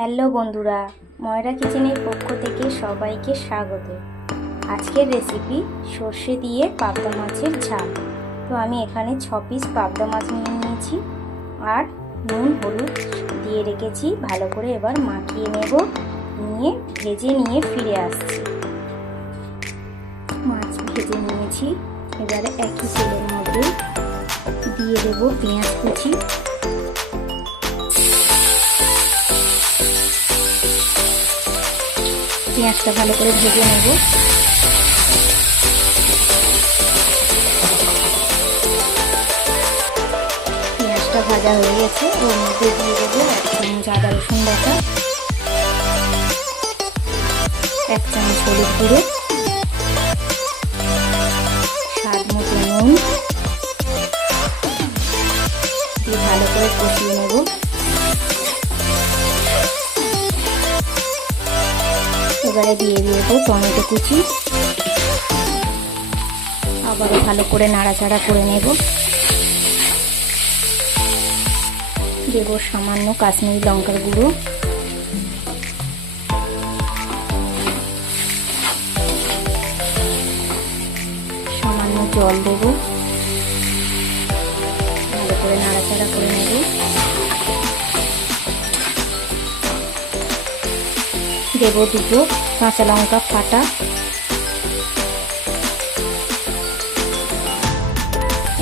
Hello বন্ধুরা, ময়রা কিচেনের পক্ষ থেকে সবাইকে স্বাগত। আজকের রেসিপি সর্ষে দিয়ে পাবদা মাছের ঝাল। তো আমি এখানে 6 পিস পাবদা মাছ নিয়ে নিয়েছি আর নুন হলুদ দিয়ে রেখেছি। ভালো করে এবার মাখিয়ে নেব, নিয়ে ভেজে নিয়ে ফিরে আসছি। মাছ ভেজে নিয়েছি, এবারে একই তেলের মধ্যে দিয়ে দেব পেঁয়াজ কুচি, পেঁয়াজটা ভালো করে ভেজে নেব। পেঁয়াজটা ভাজা হয়ে গেছে, ওর মধ্যে দিয়ে দেবো 1 চামচ আদা রসুন বাটা, 1 চামচ হলুদ গুঁড়ো, স্বাদ মতো নুন দিয়ে ভালো করে কষিয়ে নেব। এবারে দিয়ে দেবো টমেটো কুচি, আবারও ভালো করে নাড়াচাড়া করে নেব। দেবো সামান্য কাশ্মীরি লঙ্কার গুঁড়ো, সামান্য জল দেব, ভালো করে নাড়াচাড়া করে নেব। দেব 2 কাঁচা লঙ্কা ফাটা,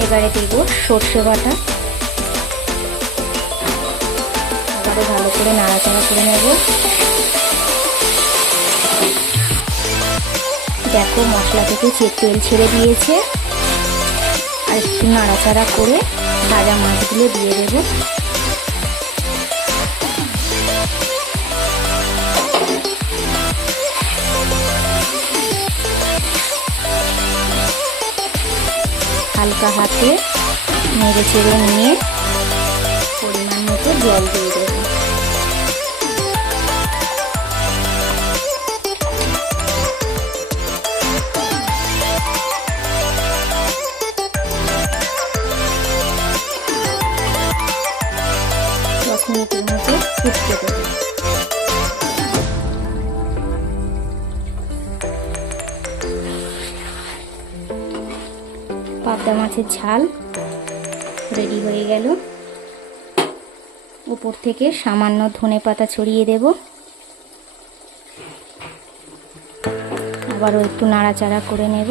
এবারে দেব সর্ষে বাটা, এবারে ভালো করে নাড়াচাড়া করে নেব। দেখো মশলা থেকে তেল ছেড়ে দিয়েছে, আর একটু নাড়াচাড়া করে ভাজা মাছগুলো দিয়ে দেব। হালকা হাতে নেড়ে চেড়ে নিয়ে পরিমাণ মতো জল দিয়ে দেব। দশ মিনিটের মতো ফুটতে দেব। পাবদা মাছের ঝাল রেডি হয়ে গেল। উপর থেকে সামান্য ধনেপাতা ছড়িয়ে দেব, আবারও একটু নাড়াচাড়া করে নেব।